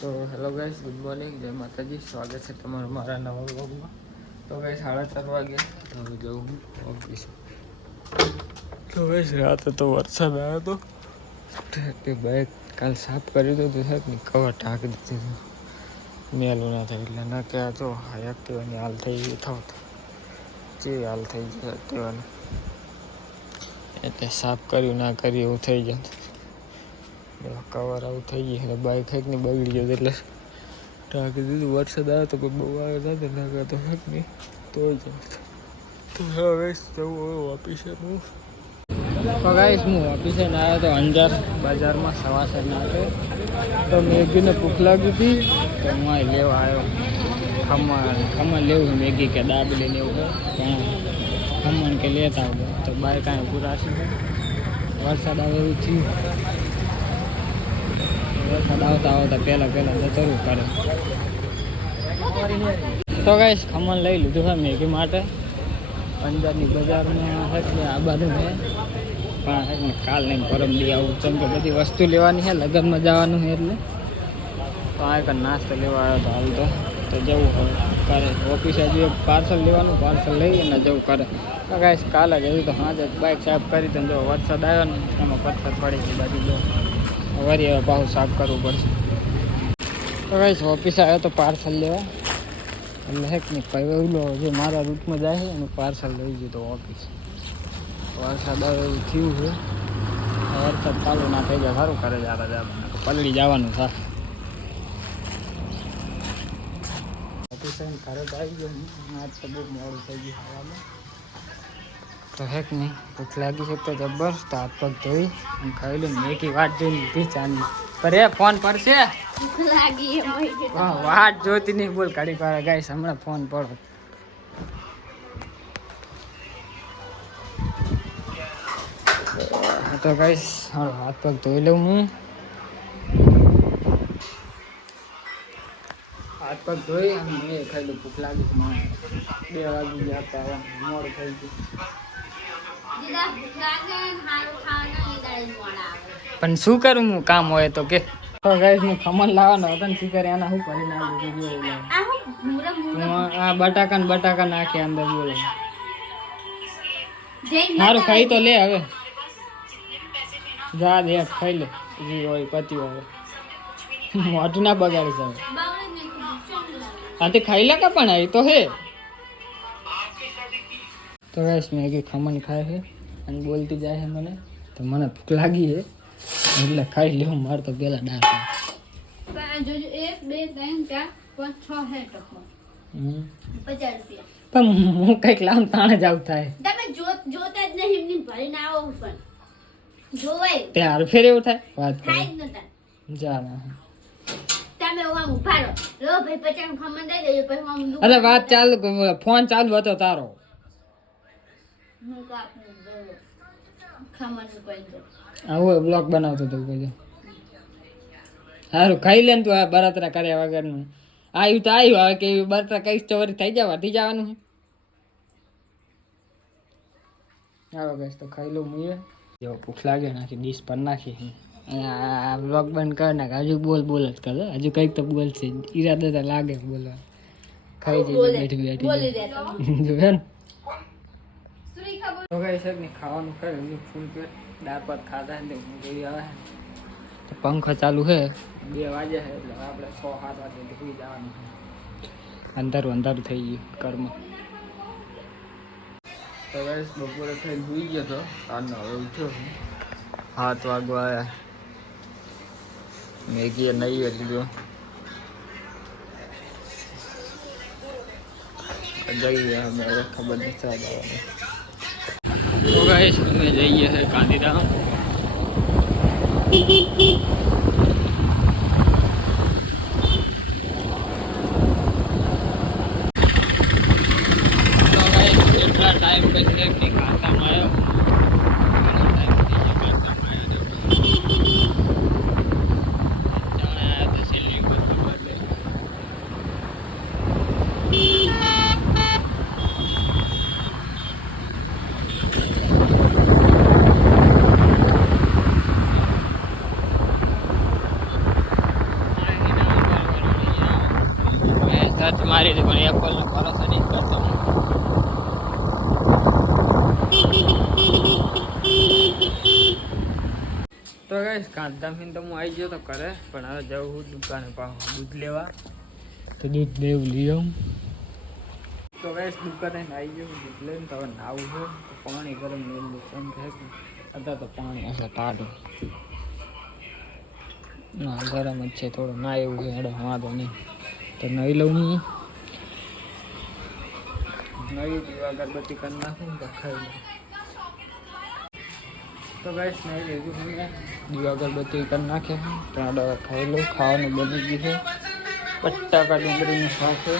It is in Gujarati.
તો હેલો ગાઈસ, ગુડ મોર્નિંગ, જય માતાજી. સ્વાગત છે તમારું મારા નવા વ્લોગમાં. તો ગાઈસ 4:30 વાગે તો જવું ઓફિસ. તો ગાઈસ રાતે તો વરસાદ આવ્યો હતો કે બાઇક કાલ સાફ કરી દીધું છે ને કવર ઢાંકી દીધું મેલું ના થાય એટલે ના કે તો એક્ટિવાની હાલ થઈ ગઈ થાવ જે હાલ થઈ ગઈ એક્ટિવાની એટલે સાફ કર્યું ના કર્યું એવું થઈ જાય. કવર આવું થઈ ગયું એટલે બાઇક હેકની બગડી ગયો એટલે ટાંકી દીધું. વરસાદ આવ્યો તો કોઈ બહુ આવ્યો નથી લાગે તો હેક નહીં તો જાય. તો હવે જવું હવે ઓફિસે હું ગાઈસ હું ઓફિસે ના આવ્યો તો અંજાર બજારમાં સવાસર ના આવ્યો તો મેગીને ભૂખ લાગી હતી તો હું અહીં લેવા આવ્યો. ખમણ લેવું મેગી કે દાબેલી લેવું હોય પણ ખમણ કે લેતા આવું તો બાઇક કાંઈ પૂરા છે. વરસાદ આવે એવું થયું. વરસાદ આવતા પહેલાં જતું કરે તો ગાઈસ ખમણ લઈ લીધું છે મેગી માટે. અંજારની બજારમાં છે આ બાજુ છે પણ કાલ નહીં પરમ દી આવું કેમ કે બધી વસ્તુ લેવાની છે લગ્નમાં જવાનું છે એટલે તો આ એક નાસ્તો લેવા આવ્યો તો હાલ તો જવું કરે ઓફિસે હજી પાર્સલ લેવાનું પાર્સલ લઈ અને જવું કરે. તો ગાઈસ કાલે જ એવું તો હા જ બાઇક સાફ કરી તો જો વરસાદ આવ્યો ને એમાં પથ્થર પડી ગઈ બાજુ જો વરી હવે પાછું સાફ કરવું પડશે. તો ગાઈસ ઓફિસે આવ્યો તો પાર્સલ લેવા એટલે હેક નહીં પહેલો જે મારા રૂટમાં જાય છે એનું પાર્સલ લઈ ગયું તો ઓફિસ. વરસાદ આવે એવું થયું છે. વરસાદ ચાલુ ના થઈ જાય સારું કરે જતા પલળી જવાનું થાય. ઓફિસ આવીને ઘરે તો આવી ગયો આજ તો બહુ મોડું થઈ ગયું ખાવામાં. તો હેક નહીં ભૂખ લાગી છે તો જબર તો હાથ પગ ધોઈ અને ખાઈ લઉં. મેગી વાટ જોઈ લીધી ચાની પર એ ફોન પડશે વાટ જોતી નહીં બોલ ઘડી વાર ગાઈસ હમણાં ફોન પડો. તો ગાઈસ હાથ પગ ધોઈ લઉં હું. હાથ પગ ધોઈ અને મેં ખાઈ લઉં. ભૂખ લાગી છે મને 2 વાગી ગયા હતા મોડું થઈ ગયું. પણ શું કરું હું કામ હોય તો કે ગાઈસ હું ખમણ લાવવાનો હતો ને શીખર એના શું કરી નાખ્યું આ બટાકા નાખી અંદર બોલે મારું ખાઈ તો લે હવે જા દે ખાઈ લે જે હોય પતિ હોય મોઢું ના બગાડીશ હવે. હા તે ખાઈ લે કે પણ આવી તો હે. તો ગાઈસ મેગી ખમણ ખાય છે અને બોલતી જાય છે મને તો મને ભૂખ લાગી છે એટલે ખાઈ લેવું. મારે તો પેલા ડાળ પણ હું કઈક લાવ તાણે જ આવું થાય ત્યાર ફેર એવું થાય વાત જા અરે વાત ચાલુ ફોન ચાલુ હતો તારો આવું બ્લોગ બનાવતો હતો બધું સારું ખાઈ લે ને તું આ બરાતરા કર્યા વગરનું આવ્યું તો આવ્યું હવે કે બરાતરા કઈશ તો વળી થઈ જવાનું છે. આવો ગેસ તો ખાઈ લઉં હું જો ભૂખ લાગે નાખી ડીશ પર નાખી આ બ્લોગ બંધ કર નાખ. હજુ બોલ જ કરે હજુ કંઈક તો બોલશે ઈરાદા તો લાગે બોલવા. ખાઈ જઈએ બેઠી જોયે ને તો કઈ છે ને ખાવાનું કર્યું ફૂલ પેટ દાળ ભાત ખાધા ને ઊંઘી આવે તો પંખો ચાલુ છે 2 વાગે છે એટલે આપણે 6-7 વાગે સુઈ જવાનું છે. અંધારું થઈ ગયું ઘરમાં. તો ગાઈસ બપોરે ખાઈ સુઈ ગયો તો આનો હવે ઉઠ્યો 7 વાગવા આવ્યા. મેગી નહીં લીધો જઈએ અમે હવે ખબર નહીં ચાલવાનું. તો ગાઈસ અમે જઈએ છે ગાંધીધામ. એટલા ટાઈમ પછી એક ખાતામાં આવ્યો સર્ચ મારી હતી પણ એપલનો ભરોસો નહીં કરતો. તો ગાઈસ કાંતામીન તો હું આવી ગયો તો કરે પણ હવે જવું હું દુકાને પાછું દૂધ લેવા. તો દૂધ લેવું લઈ આવું. તો ગાઈસ દુકાને આવી ગયો દૂધ લઈને તો હવે નાવું છે. તો પાણી ગરમ મેળવું એમ કહે અત્યારે તો પાણી હશે ટાઢું. ના ગરમ જ છે થોડું ના એવું છે હેડો વાંધો નહીં. તો નહીં લઉં નહીં દીવા અગરબત્તી કરી નાખું તો ખાઈ લઉં. તો ગાઈસ નહીં લીધું મેં દીવા અગરબત્તી કરી નાખે તો ખાઈ લઉં. ખાવાનું બની ગયું છે. બટાકા ડુંગળીનું શાક છે.